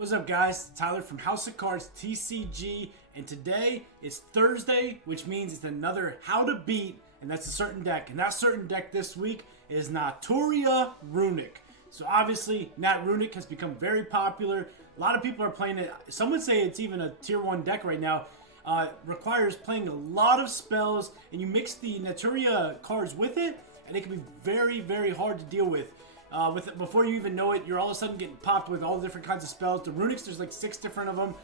What's up, guys? It's Tyler from House of Cards TCG, and today is Thursday, which means it's another How to Beat, and that's a certain deck. And that certain deck this week is Naturia Runick. So obviously, Nat Runick has become very popular. A lot of people are playing it. Some would say it's even a tier 1 deck right now. Requires playing a lot of spells, and you mix the Naturia cards with it, and it can be very, very hard to deal with. Before you even know it, you're all of a sudden getting popped with all the different kinds of spells. The Runicks, there's like 6 different of them.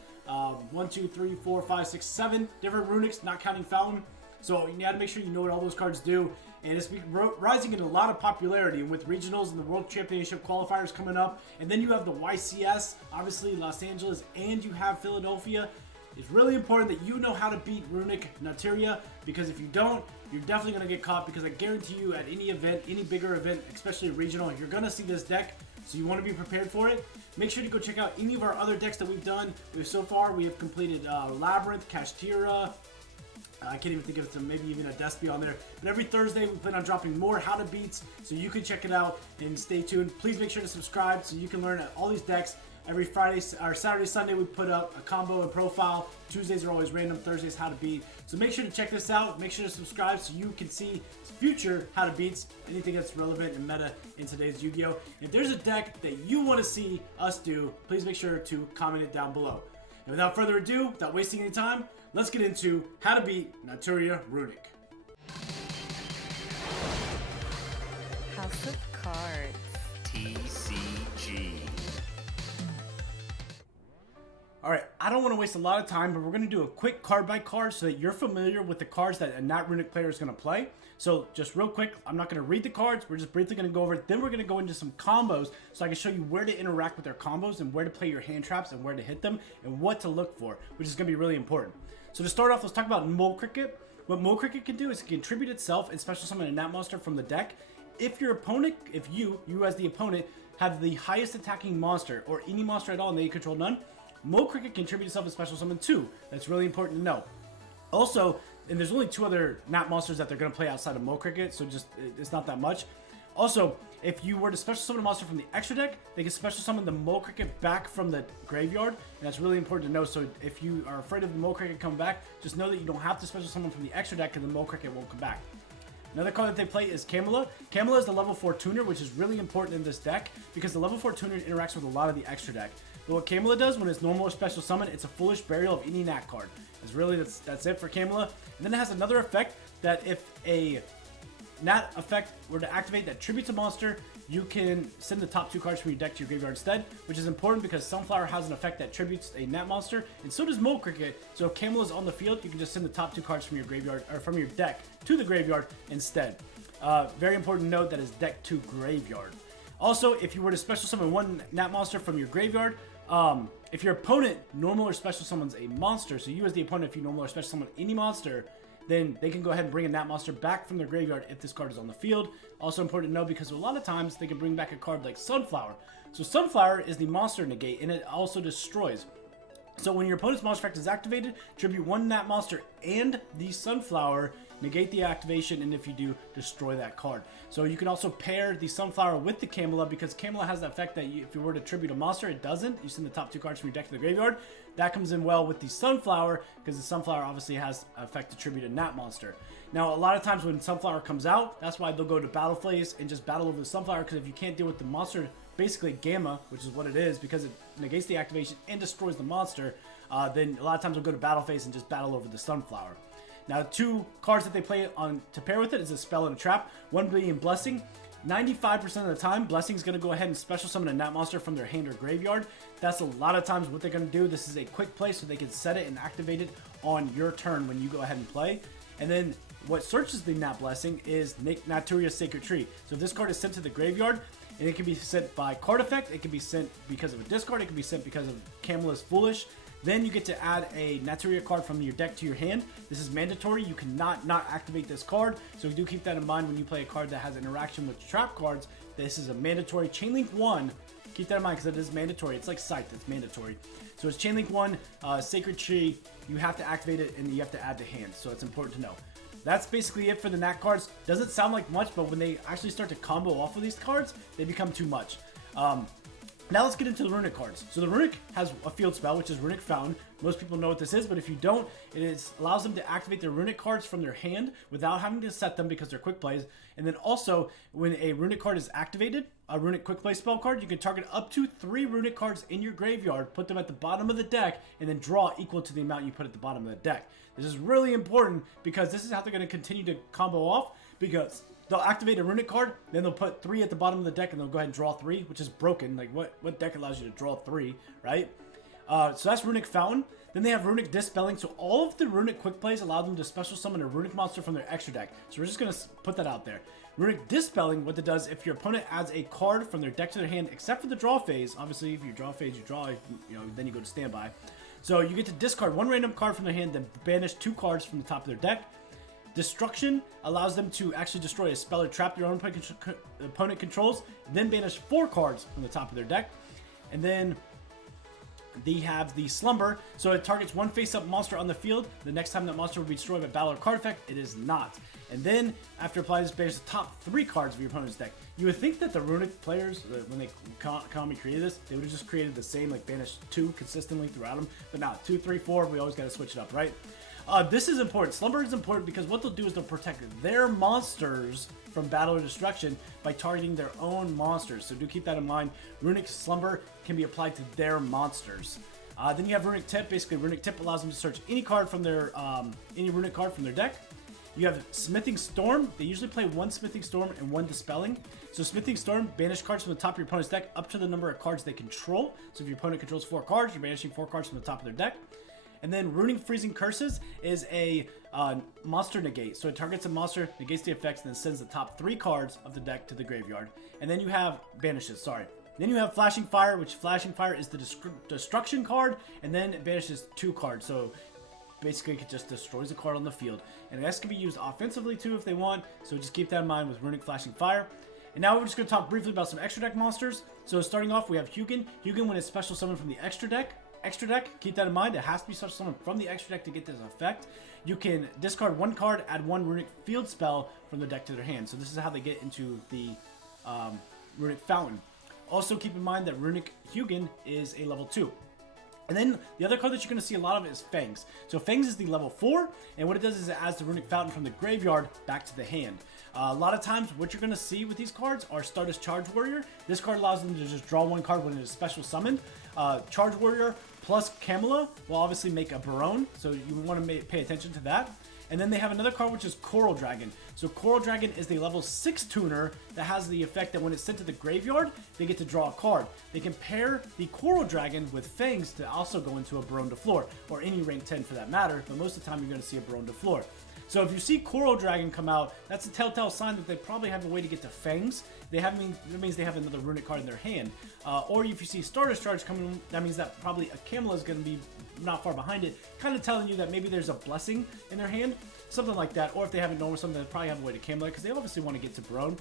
1, 2, 3, 4, 5, 6, 7 different Runicks, not counting Fountain. So you got to make sure you know what all those cards do. And it's rising in a lot of popularity. And with regionals and the World Championship qualifiers coming up, and then you have the YCS, obviously Los Angeles, and you have Philadelphia. It's really important that you know how to beat Runick Naturia, because if you don't, you're definitely going to get caught, because I guarantee you at any event, any bigger event, especially regional, you're going to see this deck, so you want to be prepared for it. Make sure to go check out any of our other decks that we've done. So far, we have completed Labyrinth, Kashtira, I can't even think of it, maybe even a Despy on there. But every Thursday, we plan on dropping more How to Beats, so you can check it out and stay tuned. Please make sure to subscribe so you can learn all these decks. Every Friday or Saturday, Sunday, we put up a combo and profile. Tuesdays are always random. Thursdays, How to Beat. So make sure to check this out. Make sure to subscribe so you can see future How to Beats, anything that's relevant and meta in today's Yu-Gi-Oh! If there's a deck that you want to see us do, please make sure to comment it down below. And without further ado, without wasting any time, let's get into How to Beat Naturia Runick. House of Cards TCG. Alright, I don't want to waste a lot of time, but we're going to do a quick card by card so that you're familiar with the cards that a Nat Runick player is going to play. So just real quick, I'm not going to read the cards, we're just briefly going to go over it. Then we're going to go into some combos so I can show you where to interact with their combos and where to play your hand traps and where to hit them and what to look for, which is going to be really important. So to start off, let's talk about Mole Cricket. What Mole Cricket can do is contribute itself and special summon a Nat monster from the deck. If your opponent, if you as the opponent, have the highest attacking monster or any monster at all and they control none, Mole Cricket contributes itself a special summon too. That's really important to know. Also, and there's only 2 other Nat monsters that they're going to play outside of Mole Cricket, so just it's not that much. Also, if you were to special summon a monster from the extra deck, they can special summon the Mole Cricket back from the graveyard, and that's really important to know. So if you are afraid of the Mole Cricket coming back, just know that you don't have to special summon from the extra deck, and the Mole Cricket won't come back. Another card that they play is Camilla. Camilla is the level 4 tuner, which is really important in this deck because the level 4 tuner interacts with a lot of the extra deck. But what Camilla does when it's normal or special summon, it's a foolish burial of any Nat card. That's it for Camilla. And then it has another effect that if a Nat effect were to activate that tributes a monster, you can send the top 2 cards from your deck to your graveyard instead, which is important because Sunflower has an effect that tributes a Nat monster, and so does Mole Cricket. So if Camilla is on the field, you can just send the top 2 cards from your graveyard or from your deck to the graveyard instead. Very important to note that is deck to graveyard. Also, if you were to special summon 1 Nat monster from your graveyard, if your opponent normal or special summons a monster, so you as the opponent, if you normal or special summon any monster, then they can go ahead and bring a Nat monster back from their graveyard if this card is on the field. Also important to know because a lot of times they can bring back a card like Sunflower. So Sunflower is the monster negate, and it also destroys. So when your opponent's monster effect is activated, tribute 1 Nat monster and the Sunflower, negate the activation, and if you do, destroy that card. So you can also pair the Sunflower with the Camilla because Camilla has the effect that if you were to tribute a monster, it doesn't. You send the top 2 cards from your deck to the graveyard. That comes in well with the Sunflower because the Sunflower obviously has an effect to tribute a Nat monster. Now, a lot of times when Sunflower comes out, that's why they'll go to Battle Phase and just battle over the Sunflower, because if you can't deal with the monster, basically Gamma, which is what it is, because it negates the activation and destroys the monster, then a lot of times they'll go to Battle Phase and just battle over the Sunflower. Now, 2 cards that they play on to pair with it is a spell and a trap. One being Blessing. 95% of the time, Blessing is going to go ahead and special summon a Nat monster from their hand or graveyard. That's a lot of times what they're going to do. This is a quick play so they can set it and activate it on your turn when you go ahead and play. And then what searches the Nat Blessing is Naturia's Sacred Tree. So if this card is sent to the graveyard, and it can be sent by card effect, it can be sent because of a discard, it can be sent because of Camilla's Foolish. Then you get to add a Naturia card from your deck to your hand. This is mandatory. You cannot not activate this card. So do keep that in mind when you play a card that has interaction with trap cards. This is a mandatory. Chainlink 1, keep that in mind because it is mandatory. It's like Scythe, it's mandatory. So it's Chainlink 1, Sacred Tree. You have to activate it and you have to add to hand. So it's important to know. That's basically it for the Nat cards. Doesn't sound like much, but when they actually start to combo off of these cards, they become too much. Now let's get into the Runick cards. So the Runick has a field spell, which is Runick Fountain. Most people know what this is, but if you don't, allows them to activate their Runick cards from their hand without having to set them because they're quick plays. And then also, when a Runick card is activated, a Runick quick play spell card, you can target up to 3 Runick cards in your graveyard, put them at the bottom of the deck, and then draw equal to the amount you put at the bottom of the deck. This is really important because this is how they're going to continue to combo off, because they'll activate a Runick card, then they'll put 3 at the bottom of the deck, and they'll go ahead and draw 3, which is broken. Like, what deck allows you to draw 3, right? So that's Runick Fountain. Then they have Runick Dispelling. So all of the Runick quick plays allow them to special summon a Runick monster from their extra deck. So we're just going to put that out there. Runick Dispelling, what it does, if your opponent adds a card from their deck to their hand, except for the draw phase, obviously if you draw phase, you draw, then you go to standby. So you get to discard 1 random card from their hand, then banish 2 cards from the top of their deck. Destruction allows them to actually destroy a spell or trap your own opponent controls, then banish 4 cards from the top of their deck. And then they have the Slumber, so it targets 1 face-up monster on the field. The next time that monster will be destroyed by battle or card effect, it is not. And then, after applying this, banish the top 3 cards of your opponent's deck. You would think that the Runick players, when they Konami created this, they would have just created the same, like banish 2 consistently throughout them. But now, 2, 3, 4, we always got to switch it up, right? This is important. Slumber is important because what they'll do is they'll protect their monsters from battle or destruction by targeting their own monsters. So do keep that in mind. Runick Slumber can be applied to their monsters. Then you have Runick Tip. Basically, Runick Tip allows them to search any card from their any Runick card from their deck. You have Smithing Storm. They usually play 1 Smithing Storm and 1 Dispelling. So Smithing Storm, banish cards from the top of your opponent's deck up to the number of cards they control. So if your opponent controls 4 cards, you're banishing 4 cards from the top of their deck. And then Ruining Freezing Curses is a monster negate. So it targets a monster, negates the effects, and then sends the top 3 cards of the deck to the graveyard. And then you have banishes, sorry. Then you have Flashing Fire, which Flashing Fire is the destruction card, and then it banishes 2 cards. So basically it just destroys a card on the field. And this can be used offensively too if they want, so just keep that in mind with Runick Flashing Fire. And now we're just going to talk briefly about some extra deck monsters. So starting off, we have Hugin. Hugin, when it's special summoned from the extra deck, keep that in mind, it has to be special summoned from the extra deck to get this effect. You can discard 1 card, add 1 Runick field spell from the deck to their hand. So this is how they get into the Runick Fountain. Also keep in mind that Runick Hugin is a level 2. And then the other card that you're going to see a lot of is Fangs. So Fangs is the level 4, and what it does is it adds the Runick Fountain from the graveyard back to the hand. A lot of times what you're going to see with these cards are Stardust Charge Warrior. This card allows them to just draw 1 card when it is special summoned. Charge Warrior plus Camilla will obviously make a Barone, so you want to pay attention to that. And then they have another card which is Coral Dragon. So Coral Dragon is the level 6 tuner that has the effect that when it's sent to the graveyard, they get to draw a card. They can pair the Coral Dragon with Fangs to also go into a Barone de Fleur, or any rank 10 for that matter, but most of the time you're going to see a Barone de Fleur. So if you see Coral Dragon come out, that's a telltale sign that they probably have a way to get to Fangs. That means they have another Runick card in their hand. Or if you see Stardust Charge coming, that means that probably a Camilla is going to be not far behind it, kind of telling you that maybe there's a Blessing in their hand, something like that. Or if they have a normal something, they probably have a way to Camilla because they obviously want to get to Barone.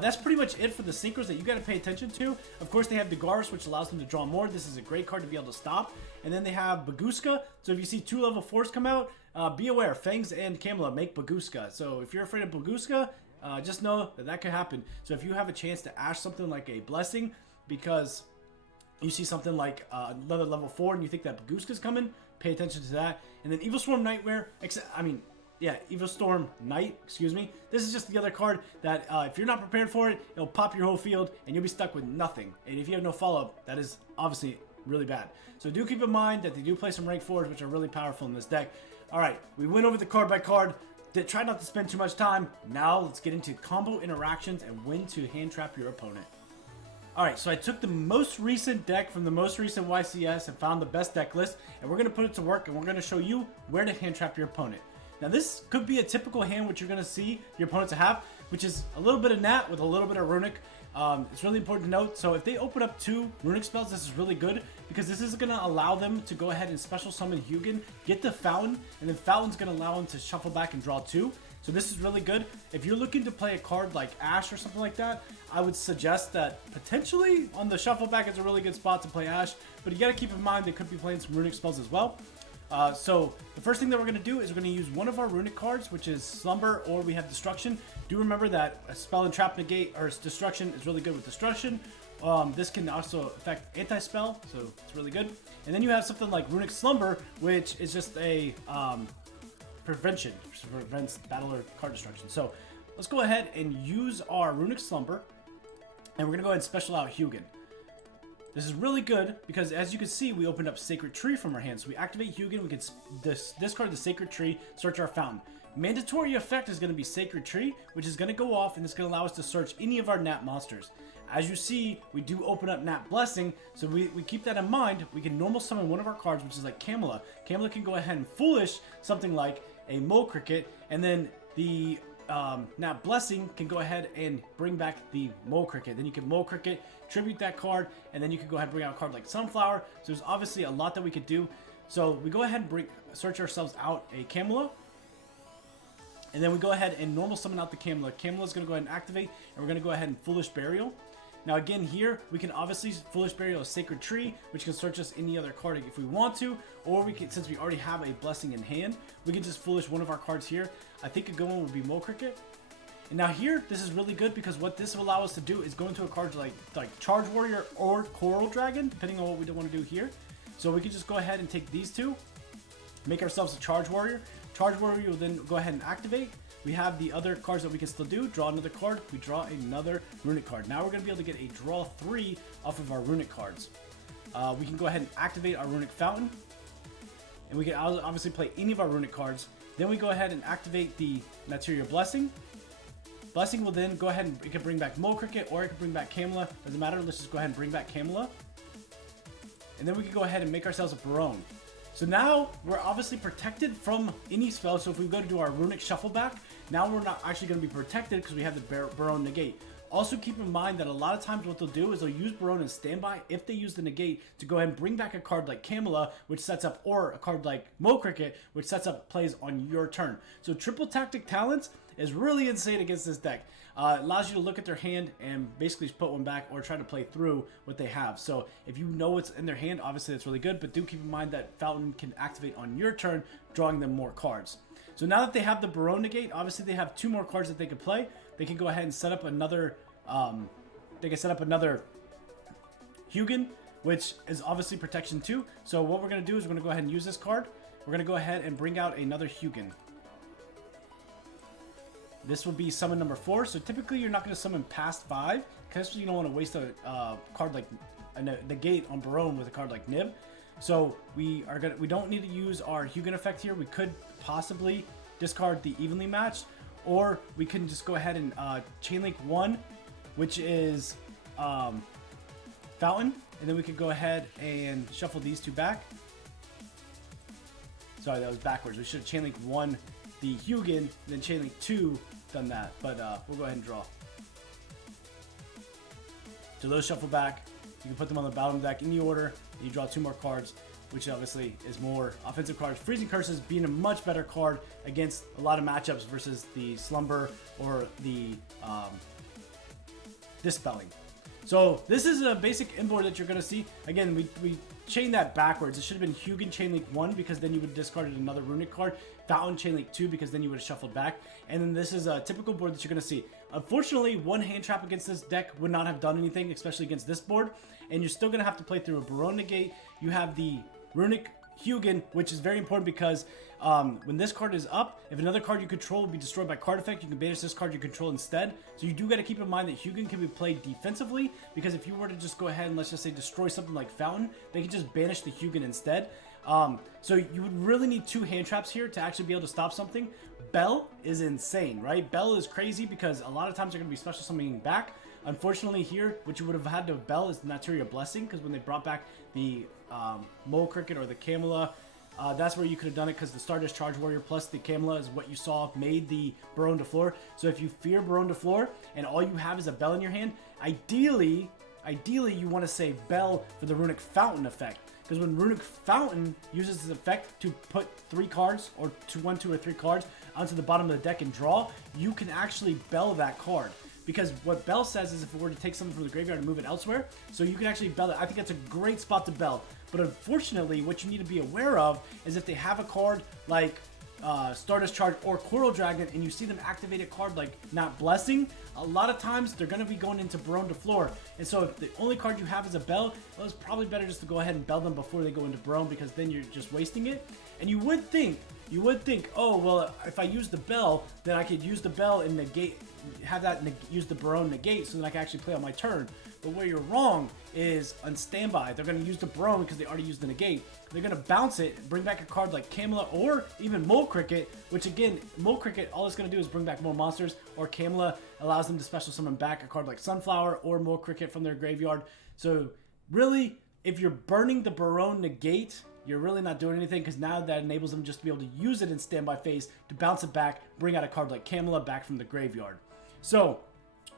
That's pretty much it for the Synchros that you got to pay attention to. Of course, they have the Garrus, which allows them to draw more. This is a great card to be able to stop. And then they have Baguska. So if you see 2 level 4s come out, be aware, Fangs and Camilla make Baguska. So if you're afraid of Baguska, just know that that could happen. So if you have a chance to ash something like a Blessing because you see something like another level 4 and you think that Baguska's coming, pay attention to that. And then Evil Storm Nightmare, Evil Storm Knight, excuse me. This is just the other card that if you're not prepared for it, it'll pop your whole field and you'll be stuck with nothing. And if you have no follow-up, that is obviously really bad. So do keep in mind that they do play some rank 4s, which are really powerful in this deck. Alright, we went over the card by card. Try not to spend too much time. Now let's get into combo interactions and when to hand trap your opponent. Alright, so I took the most recent deck from the most recent YCS and found the best deck list, and we're going to put it to work and we're going to show you where to hand trap your opponent. Now this could be a typical hand which you're going to see your opponents have, which is a little bit of Nat with a little bit of Runick. It's really important to note. So if they open up 2 Runick spells, this is really good because this is going to allow them to go ahead and special summon Hugin, get the Fountain, and then Fountain's going to allow them to shuffle back and draw 2. So this is really good. If you're looking to play a card like Ash or something like that, I would suggest that potentially on the shuffle back is a really good spot to play Ash, but you got to keep in mind they could be playing some Runick spells as well. So the first thing that we're going to do is we're going to use one of our Runick cards, which is Slumber, or we have Destruction. Do remember that a spell and trap negate or Destruction is really good with Destruction, This can also affect anti-spell, so it's really good. And then you have something like Runick Slumber, which is just a prevention, which prevents battle or card destruction. So let's go ahead and use our Runick Slumber, and we're gonna go ahead and special out Hugin. This is really good because, as you can see, we opened up Sacred Tree from our hand. So we activate Hugin, we can discard the Sacred Tree, search our fountain. Mandatory effect is going to be Sacred Tree, which is going to go off, and it's going to allow us to search any of our Nat monsters. As you see, we do open up Nat Blessing, so we keep that in mind. We can normal summon one of our cards, which is like Camilla. Camilla can go ahead and Foolish something like a Mole Cricket, and then the Nat Blessing can go ahead and bring back the Mole Cricket. Then you can Mole Cricket, tribute that card, and then you can go ahead and bring out a card like Sunflower. So there's obviously a lot that we could do. So we go ahead and search ourselves out a Camilla. And then we go ahead and normal summon out the Camilla. Camilla is going to go ahead and activate, and we're going to go ahead and Foolish Burial. Now again here, we can obviously Foolish Burial a Sacred Tree, which can search us any other card if we want to, or we can, since we already have a Blessing in hand, we can just Foolish one of our cards here. I think a good one would be Mole Cricket. And now here, this is really good because what this will allow us to do is go into a card like Charge Warrior or Coral Dragon, depending on what we want to do here. So we can just go ahead and take these two, make ourselves a Charge Warrior. Charge Warrior will then go ahead and activate. We have the other cards that we can still do. Draw another card. We draw another Runick card. Now we're going to be able to get a draw 3 off of our Runick cards. We can go ahead and activate our Runick Fountain. And we can obviously play any of our Runick cards. Then we go ahead and activate the Naturia Blessing. Blessing will then go ahead and it can bring back Mole Cricket or it can bring back Camilla. Doesn't matter. Let's just go ahead and bring back Camilla. And then we can go ahead and make ourselves a p.u.n.k. So now we're obviously protected from any spell. So if we go to do our Runick Shuffle back, now we're not actually going to be protected because we have the p.u.n.k. negate. Also keep in mind that a lot of times what they'll do is they'll use p.u.n.k. in standby if they use the negate to go ahead and bring back a card like Camilla, which sets up, or a card like Mole Cricket, which sets up plays on your turn. So triple tactic talents is really insane against this deck. It allows you to look at their hand and basically just put one back or try to play through what they have. So if you know what's in their hand, obviously that's really good, but do keep in mind that Fountain can activate on your turn, drawing them more cards. So now that they have the p.u.n.k. negate, obviously they have 2 more cards that they can play. They can go ahead and set up another, Hugin, which is obviously protection 2. So what we're going to do is we're going to go ahead and use this card. We're going to go ahead and bring out another Hugin. This will be summon number 4. So typically you're not going to summon past 5 because you don't want to waste a card like a negate on p.u.n.k. with a card like Nib. So we don't need to use our Hugin effect here. We could possibly discard the evenly matched, or we can just go ahead and chain link 1, which is Fountain, and then we could go ahead and shuffle these 2 back. Sorry, that was backwards. We should have chain link 1 the Hugin, then chain link 2 done that, but we'll go ahead and draw. So those shuffle back. You can put them on the bottom deck in the order. And you draw 2 more cards, which obviously is more offensive cards. Freezing Curses being a much better card against a lot of matchups versus the Slumber or the Dispelling. So this is a basic inboard that you're going to see. Again, we chained that backwards. It should have been Hugin chain link 1 because then you would have discarded another Runick card. Fountain chain link 2 because then you would have shuffled back. And then this is a typical board that you're going to see. Unfortunately, one hand trap against this deck would not have done anything, especially against this board. And you're still going to have to play through a p.u.n.k. negate. You have the Runick Hugin, which is very important because when this card is up, if another card you control will be destroyed by card effect, you can banish this card you control instead. So you do got to keep in mind that Hugin can be played defensively, because if you were to just go ahead and let's just say destroy something like Fountain, they can just banish the Hugin instead. So you would really need 2 hand traps here to actually be able to stop something. Bell is insane, right? Bell is crazy because a lot of times they're going to be special summoning back. Unfortunately here, what you would have had to Bell is the Naturia Blessing, because when they brought back the Mole Cricket or the Camilla, that's where you could have done it, because the Stardust Charge Warrior plus the Camilla is what you saw made the p.u.n.k. floor. So if you fear p.u.n.k. floor and all you have is a Bell in your hand, ideally you want to save Bell for the Runick Fountain effect. Because when Runick Fountain uses this effect to put 3 cards, or 1, 2, or 3 cards onto the bottom of the deck and draw, you can actually Bell that card. Because what Bell says is if it were to take something from the graveyard and move it elsewhere, so you can actually Bell it. I think that's a great spot to Bell. But unfortunately, what you need to be aware of is if they have a card like Stardust Charge or Coral Dragon and you see them activate a card like Not Blessing, a lot of times they're going to be going into Barone to floor. And so if the only card you have is a Bell, well, it's probably better just to go ahead and Bell them before they go into Barone, because then you're just wasting it. And you would think, oh, well, if I use the Bell, then I could use the Bell and negate, have that use the Barone negate, so then I can actually play on my turn. But where you're wrong is on standby. They're going to use the Barone because they already used the negate. They're going to bounce it, bring back a card like Camelot or even Mole Cricket, which again, Mole Cricket, all it's going to do is bring back more monsters, or Camelot allows them to special summon back a card like Sunflower or Mole Cricket from their graveyard. So really, if you're burning the Barone negate, you're really not doing anything, because now that enables them just to be able to use it in standby phase to bounce it back, bring out a card like Camelot back from the graveyard. So,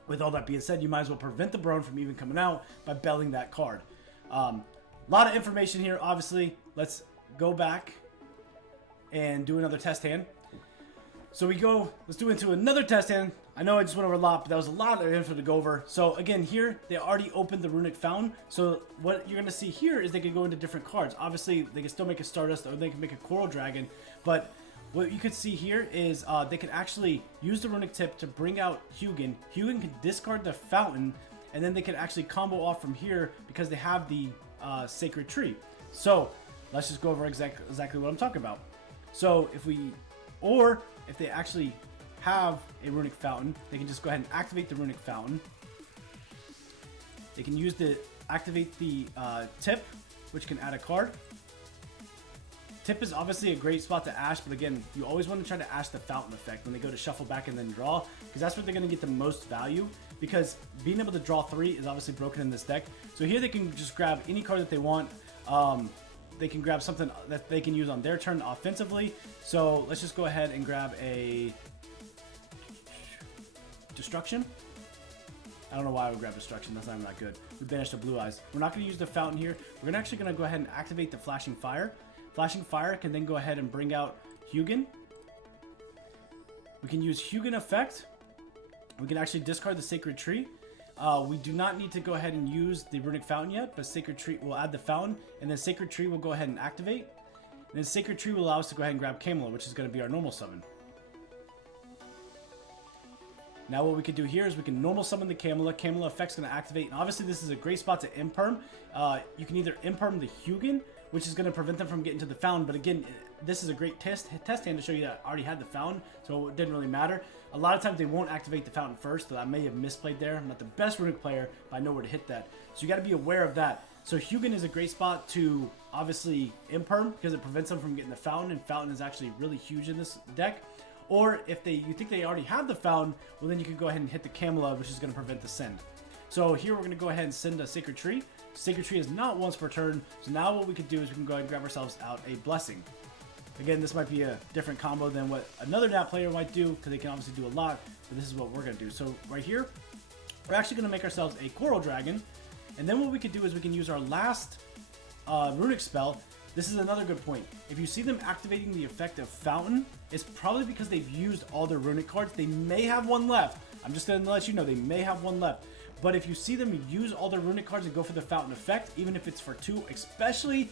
with all that being said, you might as well prevent the Barone from even coming out by belling that card. A lot of information here, obviously. Let's go back and do another test hand. So let's do into another test hand. I know I just went over a lot, but that was a lot of info to go over. So again, here, they already opened the Runick Fountain. So what you're going to see here is they can go into different cards. Obviously, they can still make a Stardust, or they can make a Coral Dragon, but what you could see here is they can actually use the Runick Tip to bring out Hugin. Hugin can discard the Fountain, and then they can actually combo off from here because they have the Sacred Tree. So let's just go over exactly what I'm talking about. So if they actually have a Runick Fountain, they can just go ahead and activate the Runick Fountain. They can activate the Tip, which can add a card. Tip is obviously a great spot to Ash, but again, you always want to try to Ash the Fountain effect when they go to shuffle back and then draw, because that's where they're going to get the most value, because being able to draw 3 is obviously broken in this deck. So here they can just grab any card that they want. They can grab something that they can use on their turn offensively. So let's just go ahead and grab a Destruction. I don't know why I would grab Destruction. That's not even that good. We banished the Blue Eyes. We're not going to use the Fountain here. We're actually going to go ahead and activate the Flashing Fire. Flashing Fire can then go ahead and bring out Hugin. We can use Hugin effect. We can actually discard the Sacred Tree. We do not need to go ahead and use the Runick Fountain yet, but Sacred Tree will add the Fountain, and then Sacred Tree will go ahead and activate. And then Sacred Tree will allow us to go ahead and grab Camelot, which is going to be our normal summon. Now what we could do here is we can normal summon the Camelot. Camelot effect's going to activate, and obviously this is a great spot to imperm. You can either imperm the Hugin, which is going to prevent them from getting to the Fountain, but again, this is a great test hand to show you that I already had the Fountain, so it didn't really matter. A lot of times they won't activate the Fountain first, so I may have misplayed there. I'm not the best Runick player, but I know where to hit that. So you got to be aware of that. So Hugin is a great spot to obviously imperm, because it prevents them from getting the Fountain, and Fountain is actually really huge in this deck. Or if you think they already have the Fountain, well then you can go ahead and hit the Camelot, which is going to prevent the send. So here we're going to go ahead and send a Sacred Tree. Sacred Tree is not once per turn, so now what we could do is we can go ahead and grab ourselves out a Blessing. Again, this might be a different combo than what another Nat player might do, because they can obviously do a lot, but this is what we're going to do. So right here, we're actually going to make ourselves a Coral Dragon, and then what we could do is we can use our last Runick spell. This is another good point. If you see them activating the effect of Fountain, it's probably because they've used all their Runick cards. They may have one left. I'm just going to let you know they may have one left. But if you see them use all their Runick cards and go for the Fountain effect, even if it's for 2, especially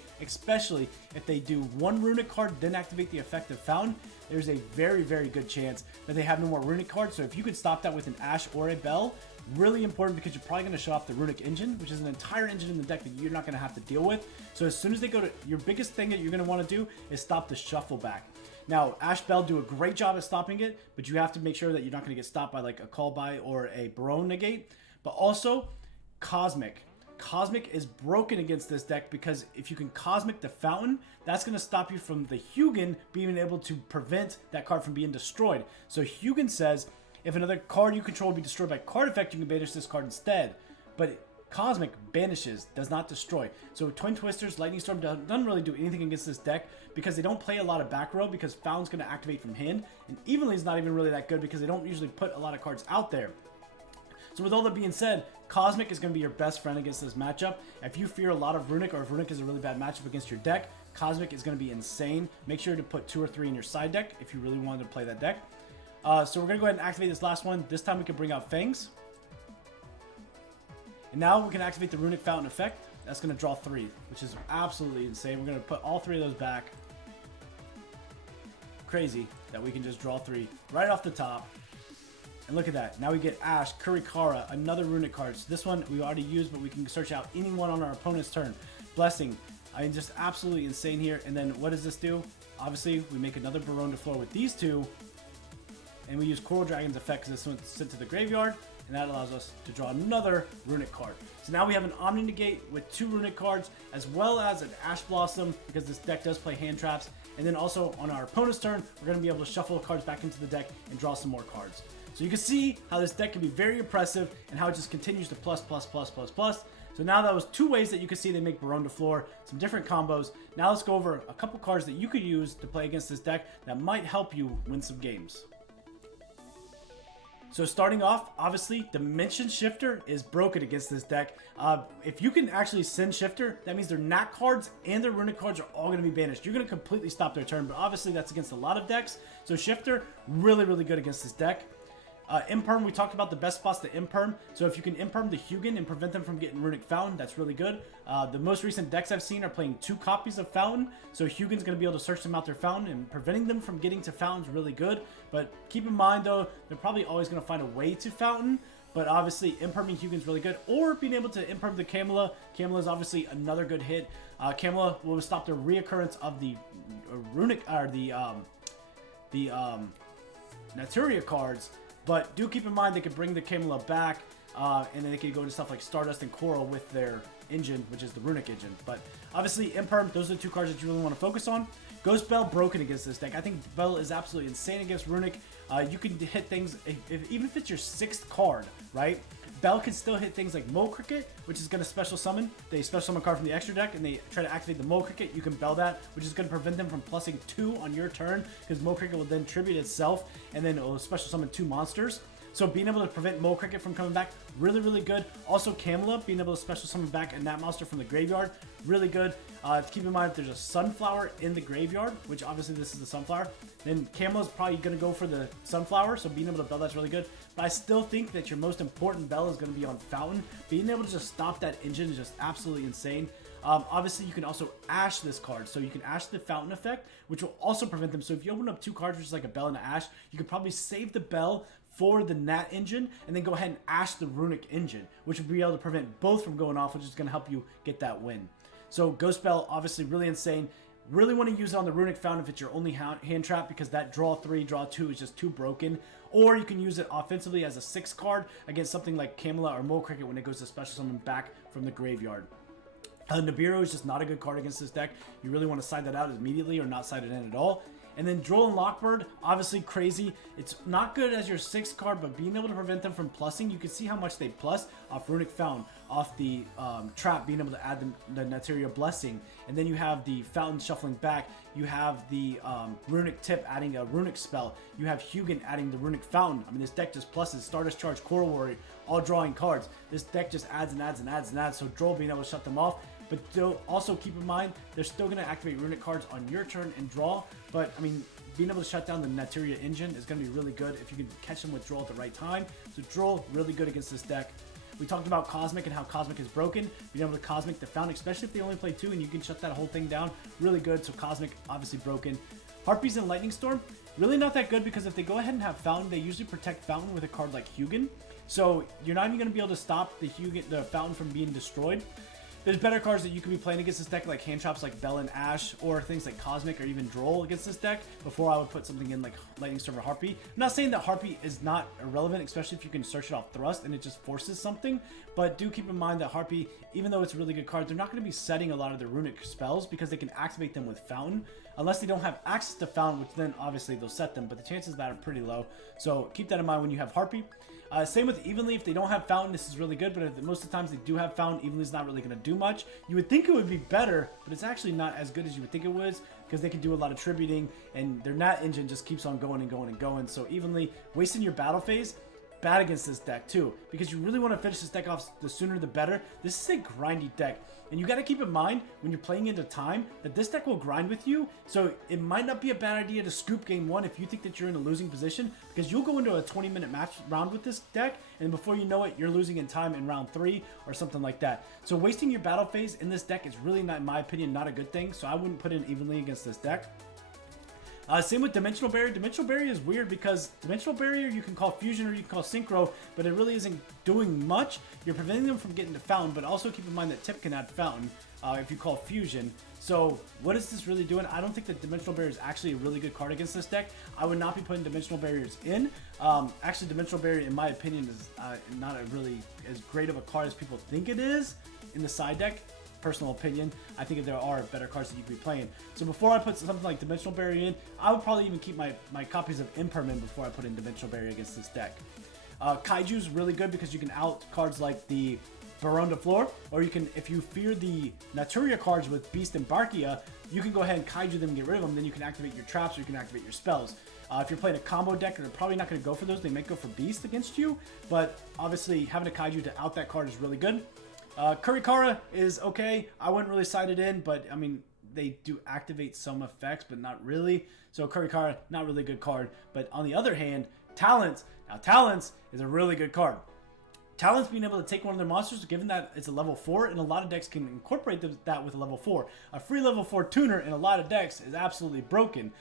if they do 1 Runick card, then activate the effect of Fountain, there's a very, very good chance that they have no more Runick cards. So if you could stop that with an Ash or a Bell, really important, because you're probably going to shut off the Runick engine, which is an entire engine in the deck that you're not going to have to deal with. So as soon as they go to, your biggest thing that you're going to want to do is stop the shuffle back. Now, Ash Bell do a great job at stopping it, but you have to make sure that you're not going to get stopped by like a Call By or a Barone negate. But also, Cosmic. Cosmic is broken against this deck, because if you can Cosmic the Fountain, that's going to stop you from the Hugin being able to prevent that card from being destroyed. So Hugin says, if another card you control be destroyed by card effect, you can banish this card instead. But Cosmic banishes, does not destroy. So Twin Twisters, Lightning Storm doesn't really do anything against this deck, because they don't play a lot of back row, because Fountain's going to activate from hand. And Evenly is not even really that good, because they don't usually put a lot of cards out there. So with all that being said, Cosmic is going to be your best friend against this matchup. If you fear a lot of Runick, or if Runick is a really bad matchup against your deck, Cosmic is going to be insane. Make sure to put 2 or 3 in your side deck if you really wanted to play that deck. So we're going to go ahead and activate this last one. This time we can bring out Fangs. And now we can activate the Runick Fountain effect. That's going to draw 3, which is absolutely insane. We're going to put all 3 of those back. crazy that we can just draw 3 right off the top. And look at that. Now we get Ash, Kurikara, another Runick card. So this one we already used, but we can search out anyone on our opponent's turn. Blessing. I mean, just absolutely insane here. And then what does this do? Obviously, we make another Baronne de Fleur with these 2. And we use Coral Dragon's effect because this one's sent to the graveyard. And that allows us to draw another Runick card. So now we have an Omni Negate with 2 Runick cards, as well as an Ash Blossom, because this deck does play hand traps. And then also on our opponent's turn, we're going to be able to shuffle cards back into the deck and draw some more cards. So you can see how this deck can be very impressive and how it just continues to plus, plus, plus, plus, plus. So now that was 2 ways that you can see they make Baronne de Fleur, some different combos. Now let's go over a couple cards that you could use to play against this deck that might help you win some games. So starting off, obviously, Dimension Shifter is broken against this deck. If you can actually send Shifter, that means their Nat cards and their Runick cards are all going to be banished. You're going to completely stop their turn, but obviously that's against a lot of decks. So Shifter, really, really good against this deck. Imperm, we talked about the best spots to Imperm. So if you can Imperm the Hugin and prevent them from getting Runick Fountain, that's really good. The most recent decks I've seen are playing 2 copies of Fountain. So Hugin's going to be able to search them out their Fountain, and preventing them from getting to Fountain is really good. But keep in mind, though, they're probably always going to find a way to Fountain. But obviously, Imperming Hugin's really good. Or being able to Imperm the Camilla. Camilla is obviously another good hit. Camilla will stop the reoccurrence of the Runick, or the Naturia cards. But do keep in mind they could bring the Camilla back, and then they could go into stuff like Stardust and Coral with their engine, which is the Runick engine. But obviously, Imperm, those are the 2 cards that you really want to focus on. Ghost Bell, broken against this deck. I think Bell is absolutely insane against Runick. You can hit things, even if it's your 6th card, right? Bell can still hit things like Mole Cricket, which is going to special summon. They special summon a card from the extra deck, and they try to activate the Mole Cricket. You can Bell that, which is going to prevent them from plussing 2 on your turn, because Mole Cricket will then tribute itself, and then it will special summon 2 monsters. So being able to prevent Mole Cricket from coming back, really, really good. Also Camilla, being able to special summon back a Nat monster from the graveyard, really good. Keep in mind, if there's a Sunflower in the graveyard, which obviously this is the Sunflower, then Camilla's probably going to go for the Sunflower, so being able to Bell that's really good. But I still think that your most important Bell is going to be on Fountain. Being able to just stop that engine is just absolutely insane. Obviously, you can also Ash this card. So you can Ash the Fountain effect, which will also prevent them. So if you open up 2 cards, which is like a Bell and an Ash, you could probably save the Bell for the Nat engine, and then go ahead and Ash the Runick engine, which will be able to prevent both from going off, which is going to help you get that win. So Ghost Bell, obviously really insane. Really want to use it on the Runick Fountain if it's your only hand trap, because that draw 3, draw 2 is just too broken. Or you can use it offensively as a 6 card against something like Camilla or Mole Cricket when it goes to special summon back from the graveyard. Nibiru is just not a good card against this deck. You really want to side that out immediately or not side it in at all. And then Droll and Lockbird, obviously crazy. It's not good as your 6th card, but being able to prevent them from plussing, you can see how much they plus off Runick Fountain, off the trap, being able to add the Naturia Blessing. And then you have the Fountain shuffling back. You have the Runick Tip adding a Runick spell. You have Hugin adding the Runick Fountain. I mean, this deck just pluses. Stardust Charge, Coral Warrior, all drawing cards. This deck just adds and adds and adds and adds. So Droll being able to shut them off. But also keep in mind, they're still going to activate Runick cards on your turn and draw. But, I mean, being able to shut down the Naturia engine is going to be really good if you can catch them with Droll at the right time. So Droll, really good against this deck. We talked about Cosmic and how Cosmic is broken. Being able to Cosmic the Fountain, especially if they only play 2 and you can shut that whole thing down, really good. So Cosmic, obviously broken. Harpies and Lightning Storm, really not that good, because if they go ahead and have Fountain, they usually protect Fountain with a card like Hugin. So you're not even going to be able to stop the Fountain from being destroyed. There's better cards that you can be playing against this deck, like hand traps like Bell and Ash, or things like Cosmic or even Droll against this deck, before I would put something in like Lightning Storm or Harpy. I'm not saying that Harpy is not irrelevant, especially if you can search it off Thrust and it just forces something, but do keep in mind that Harpy, even though it's a really good card, they're not going to be setting a lot of their Runick spells because they can activate them with Fountain, unless they don't have access to Fountain, which then obviously they'll set them, but the chances of that are pretty low. So keep that in mind when you have Harpy. Same with Evenly. If they don't have Fountain, this is really good, but if most of the times they do have Fountain, Evenly's not really going to do much. You would think it would be better, but it's actually not as good as you would think it was, because they can do a lot of tributing, and their Nat engine just keeps on going and going and going. So Evenly, wasting your battle phase, bad against this deck too, because you really want to finish this deck off the sooner the better. This is a grindy deck, and you got to keep in mind when you're playing into time that this deck will grind with you. So it might not be a bad idea to scoop game 1 if you think that you're in a losing position, because you'll go into a 20-minute match round with this deck, and before you know it, you're losing in time in round 3 or something like that. So wasting your battle phase in this deck is really not, in my opinion, not a good thing. So I wouldn't put in Evenly against this deck. Same with Dimensional Barrier. Dimensional Barrier is weird because Dimensional Barrier you can call Fusion or you can call Synchro, but it really isn't doing much. You're preventing them from getting to Fountain, but also keep in mind that Tip can add Fountain if you call Fusion. So what is this really doing? I don't think that Dimensional Barrier is actually a really good card against this deck. I would not be putting Dimensional Barriers in. Actually, Dimensional Barrier, in my opinion, is not a really as great of a card as people think it is in the side deck. Personal opinion. I think if there are better cards that you could be playing. So before I put something like Dimensional Barrier in, I would probably even keep my copies of Imperman before I put in Dimensional Barrier against this deck. Kaiju's really good because you can out cards like the Baron de Flor, or you can, if you fear the Naturia cards with Beast and Barkia, you can go ahead and Kaiju them and get rid of them. Then you can activate your traps or you can activate your spells. If you're playing a combo deck, they're probably not going to go for those. They might go for Beast against you, but obviously having a Kaiju to out that card is really good. Kurikara is okay. I wouldn't really side it in, but I mean, they do activate some effects, but not really. So Kurikara, not really a good card. But on the other hand, Talents. Now Talents is a really good card. Talents being able to take one of their monsters, given that it's a level 4, and a lot of decks can incorporate that with a level 4. A free level 4 tuner in a lot of decks is absolutely broken.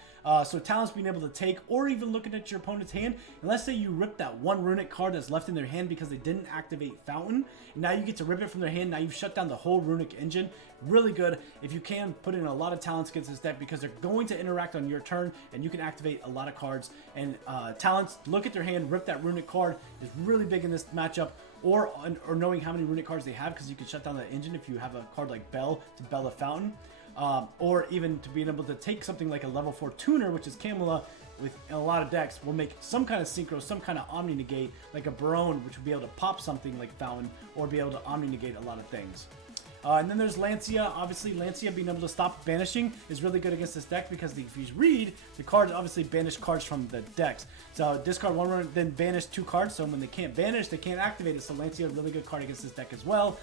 So Talents being able to take, or even looking at your opponent's hand, and let's say you rip that one Runick card that's left in their hand because they didn't activate Fountain, and now you get to rip it from their hand, now you've shut down the whole Runick engine. Really good if you can put in a lot of Talents against this deck because they're going to interact on your turn, and you can activate a lot of cards. And Talents, look at their hand, rip that Runick card is really big in this matchup. Or knowing how many Runick cards they have, because you can shut down the engine if you have a card like Bell to Bell the Fountain. Or even to being able to take something like a level 4 tuner, which is Camilla, with in a lot of decks, will make some kind of Synchro, some kind of Omni Negate, like a Baron, which would be able to pop something like Fountain, or be able to Omni Negate a lot of things. And then there's Lancia. Obviously, Lancia being able to stop banishing is really good against this deck because if you read, the cards obviously banish cards from the decks. So discard one run, then banish 2 cards. So when they can't banish, they can't activate it. So Lancia, a really good card against this deck as well.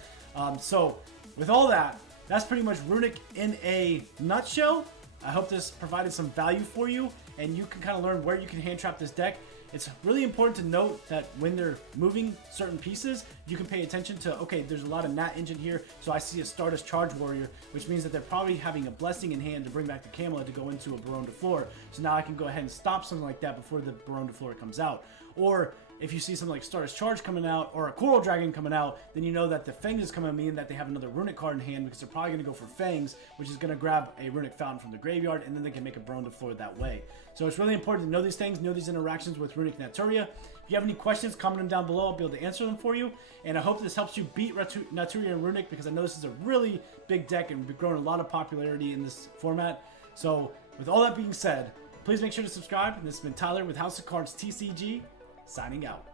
So with all that, that's pretty much Runick in a nutshell. I hope this provided some value for you, and you can kind of learn where you can hand trap this deck. It's really important to note that when they're moving certain pieces, you can pay attention to, okay, there's a lot of Nat Engine here, so I see a Stardust Charge Warrior, which means that they're probably having a Blessing in hand to bring back the Camelot to go into a Baron de Flor. So now I can go ahead and stop something like that before the Baron de Flor comes out. Or if you see something like Stardust Charge coming out or a Coral Dragon coming out, then you know that the Fangs is coming, meaning that they have another Runick card in hand because they're probably going to go for Fangs, which is going to grab a Runick Fountain from the graveyard, and then they can make a Baron de Flor that way. So it's really important to know these things, know these interactions with Runick Naturia. If you have any questions, comment them down below. I'll be able to answer them for you. And I hope this helps you beat Naturia and Runick because I know this is a really big deck and we've grown a lot of popularity in this format. So with all that being said, please make sure to subscribe. And this has been Tyler with House of Cards TCG, signing out.